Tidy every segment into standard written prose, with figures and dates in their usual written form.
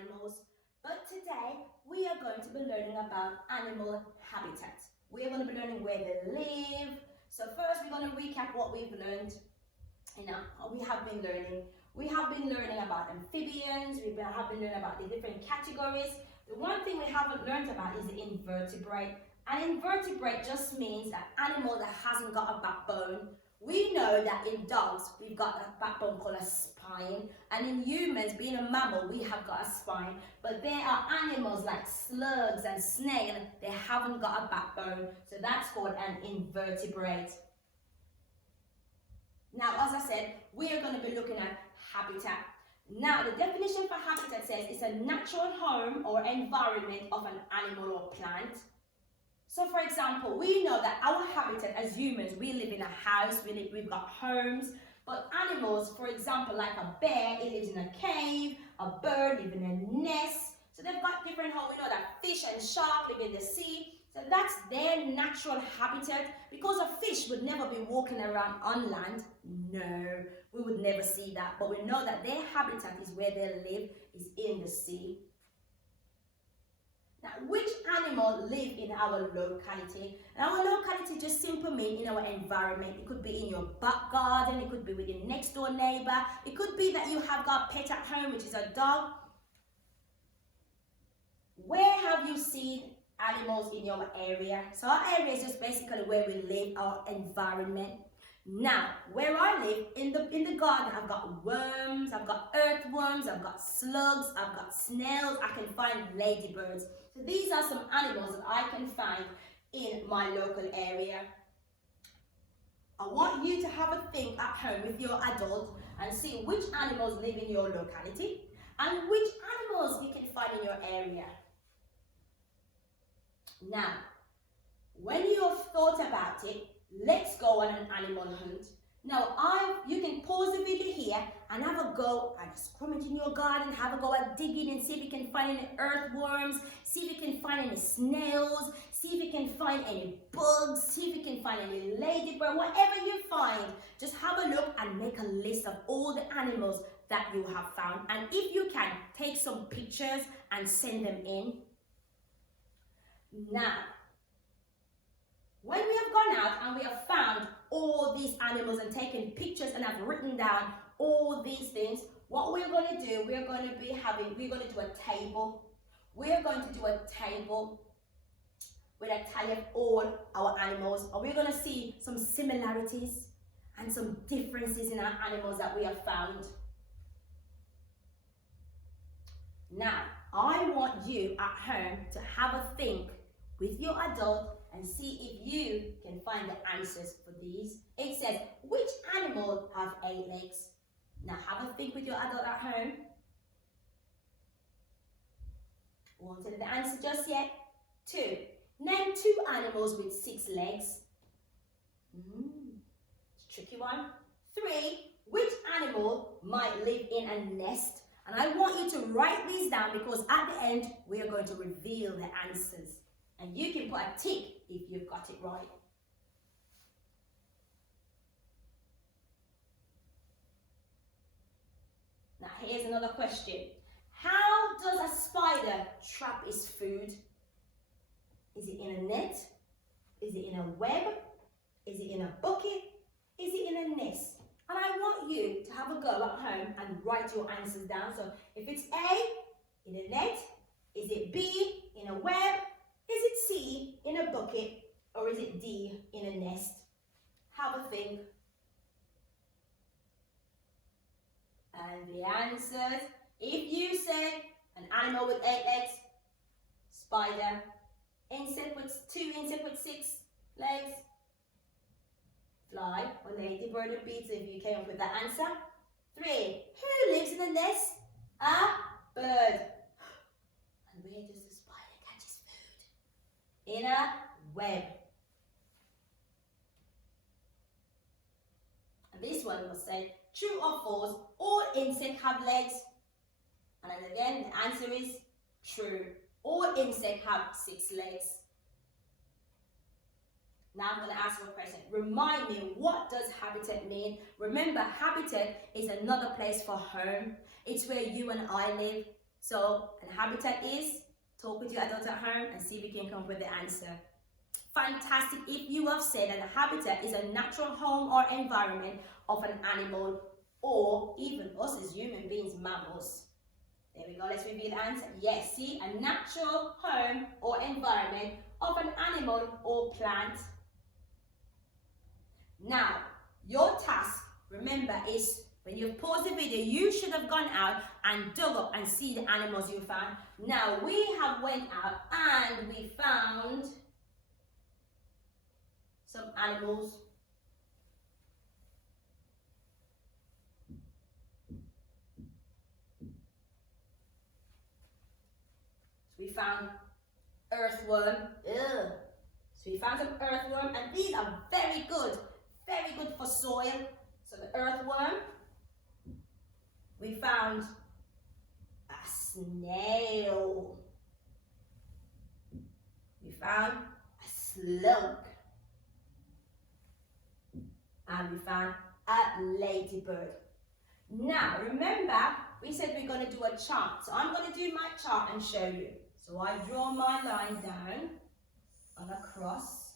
animals. But today we are going to be learning about animal habitat. We are going to be learning where they live. So first we're going to recap what we've learned. We have been learning about amphibians. We have been learning about the different categories. The one thing we haven't learned about is the invertebrate. An invertebrate just means an animal that hasn't got a backbone. We know that in dogs, we've got a backbone called a spine. And in humans, being a mammal, we have got a spine. But there are animals like slugs and snakes, and they haven't got a backbone. So that's called an invertebrate. Now, as I said, we are going to be looking at habitat. Now, the definition for habitat says it's a natural home or environment of an animal or plant. So, for example, we know that our habitat as humans, we live in a house, we've got homes. But animals, for example, like a bear, it lives in a cave. A bird lives in a nest. So they've got different homes. We know that fish and shark live in the sea. So that's their natural habitat. Because a fish would never be walking around on land. No, we would never see that. But we know that their habitat is where they live, is in the sea. Now, which animal live in our locality? And our locality just simply means in our environment. It could be in your back garden, it could be with your next door neighbor, it could be that you have got a pet at home, which is a dog. Where have you seen animals in your area? So our area is just basically where we live, our environment. Now, where I live, in the garden, I've got worms, I've got earthworms, I've got slugs, I've got snails, I can find ladybirds. So these are some animals that I can find in my local area. I want you to have a think at home with your adult and see which animals live in your locality and which animals you can find in your area. Now, when you have thought about it, let's go on an animal hunt. Now, you can pause the video here and have a go and scrummage in your garden, have a go at digging and see if you can find any earthworms, see if you can find any snails, see if you can find any bugs, see if you can find any ladybird, whatever you find, just have a look and make a list of all the animals that you have found. And if you can, take some pictures and send them in. Now, when we have gone out and we have found all these animals and taken pictures and have written down all these things, what we're going to do, we're going to do a table. We're going to do a table with a tally of all our animals, and we're going to see some similarities and some differences in our animals that we have found. Now, I want you at home to have a think with your adult and see if you can find the answers for these. It says, which animal have 8 legs? Now have a think with your adult at home. Won't tell you the answer just yet. 2. Name 2 animals with 6 legs. It's a tricky one. 3. Which animal might live in a nest? And I want you to write these down because at the end, we are going to reveal the answers. And you can put a tick if you've got it right. Now here's another question. How does a spider trap its food? Is it in a net? Is it in a web? Is it in a bucket? Is it in a nest? And I want you to have a go at home and write your answers down. So if it's A, in a net, is it B, in a web? Is it C, in a bucket, or is it D, in a nest? Have a think. And the answers, if you say an animal with 8 legs, spider, insect with 6 legs, fly, or ladybird and bees, if you came up with that answer. 3, who lives in a nest? A bird. And where does the spider catch its food? In a web. And this one will say, true or false, all insects have legs. And then again, the answer is true. All insects have 6 legs. Now I'm going to ask you a question. Remind me, what does habitat mean? Remember, habitat is another place for home. It's where you and I live. So, and habitat is, talk with your adult at home and see if you can come up with the answer. Fantastic if you have said that a habitat is a natural home or environment of an animal or even us as human beings, mammals. There we go, let's review the answer. Yes, see, a natural home or environment of an animal or plant. Now, your task, remember, is when you pause the video, you should have gone out and dug up and see the animals you found. Now, we have went out and we found some animals. So we found earthworm. Ugh. So we found some earthworm, and these are very good for soil. So the earthworm. We found a snail. We found a slug. And we found a ladybird. Now, remember, we said we're going to do a chart. So I'm going to do my chart and show you. So I draw my line down and across.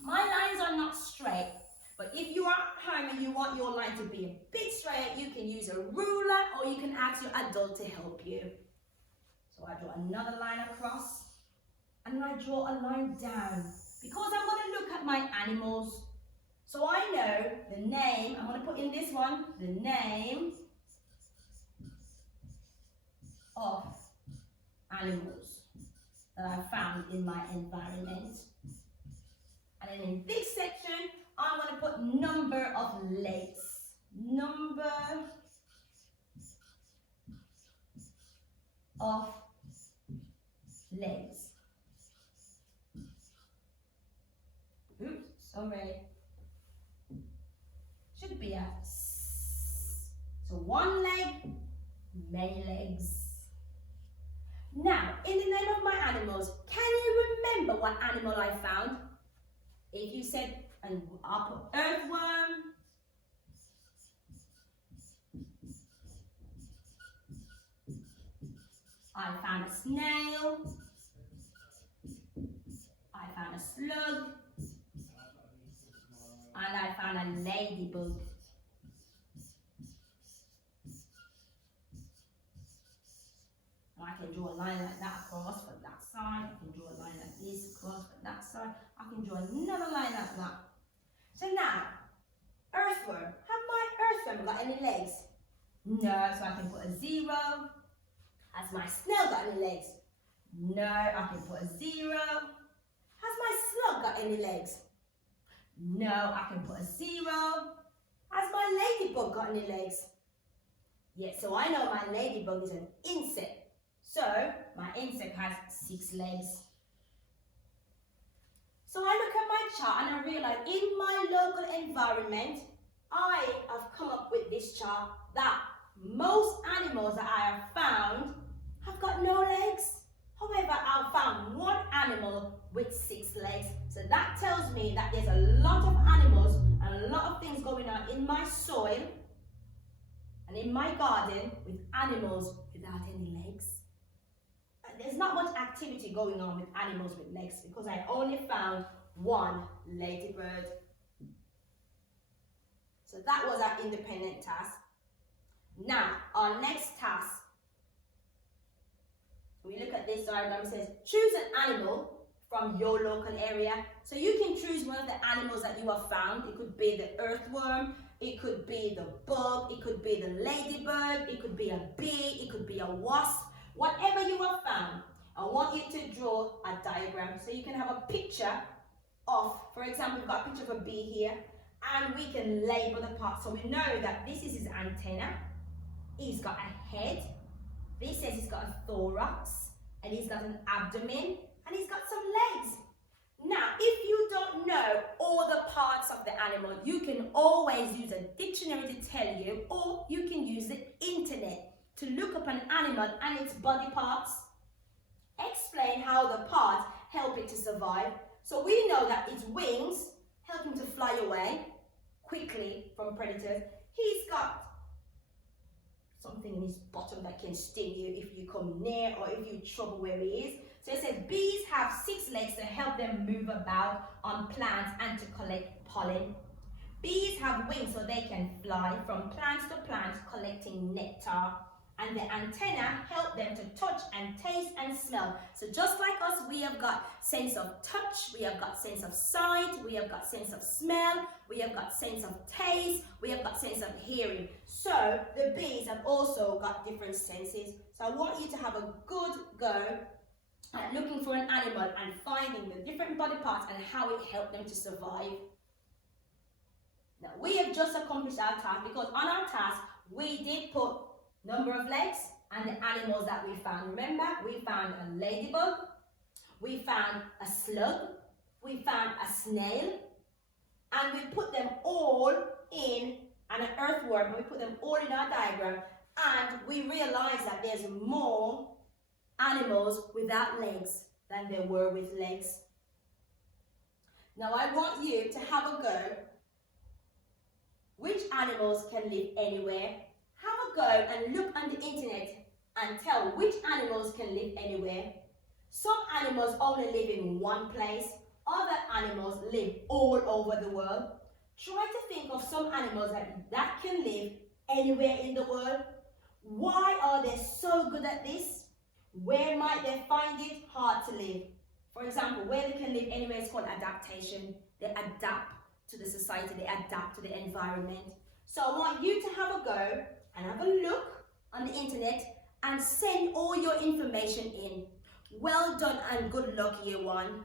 My lines are not straight, but if you are at home and you want your line to be a bit straight, you can use a ruler or you can ask your adult to help you. So I draw another line across and I draw a line down because I'm going to look at my animals. So I know the name, I'm going to put in this one, the name of animals that I found in my environment. And then in this section, I'm going to put number of legs. Number of legs. Oops, sorry. Should be a S. So one leg, many legs. Now, in the name of my animals, can you remember what animal I found? If you said, and I'll put earthworm, I found a snail, I found a slug, and I found a ladybug. I can draw a line like that across for that side. I can draw a line like this across for that side. I can draw another line like that. So now, earthworm. Have my earthworm got any legs? No, so I can put a 0. Has my snail got any legs? No, I can put a 0. Has my slug got any legs? No, I can put a 0. Has my ladybug got any legs? Yes, so I know my ladybug is an insect. So my insect has 6 legs. So I look at my chart and I realize in my local environment, I have come up with this chart that most animals that I have found have got no legs. However, I found one animal with 6 legs. So that tells me that there's a lot of animals and a lot of things going on in my soil and in my garden with animals without any legs. There's not much activity going on with animals with legs because I only found one ladybird. So that was our independent task. Now, our next task, we look at this diagram. It says, choose an animal from your local area. So you can choose one of the animals that you have found. It could be the earthworm, it could be the bug, it could be the ladybird, it could be a bee, it could be a wasp. Whatever you have found, I want you to draw a diagram. So you can have a picture of, for example, we've got a picture of a bee here, and we can label the parts. So we know that this is his antenna, he's got a head, this says he's got a thorax, and he's got an abdomen, and he's got some legs. Now, if you don't know all the parts of the animal, you can always use a dictionary to tell you, or you can use the internet to look up an animal and its body parts, explain how the parts help it to survive. So we know that its wings help him to fly away quickly from predators. He's got something in his bottom that can sting you if you come near or if you trouble where he is. So it says bees have 6 legs to help them move about on plants and to collect pollen. Bees have wings so they can fly from plants to plants collecting nectar. And the antenna help them to touch and taste and smell. So just like us, we have got sense of touch, we have got sense of sight, we have got sense of smell, we have got sense of taste, we have got sense of hearing. So the bees have also got different senses. So I want you to have a good go at looking for an animal and finding the different body parts and how it helped them to survive. Now we have just accomplished our task because on our task we did put number of legs and the animals that we found. Remember, we found a ladybug, we found a slug, we found a snail, and we put them all in, and an earthworm, and we put them all in our diagram, and we realized that there's more animals without legs than there were with legs. Now I want you to have a go. Which animals can live anywhere? Have a go and look on the internet and tell which animals can live anywhere. Some animals only live in one place. Other animals live all over the world. Try to think of some animals that can live anywhere in the world. Why are they so good at this? Where might they find it hard to live? For example, where they can live anywhere is called adaptation. They adapt to the society, they adapt to the environment. So I want you to have a go and have a look on the internet and send all your information in. Well done and good luck, year 1.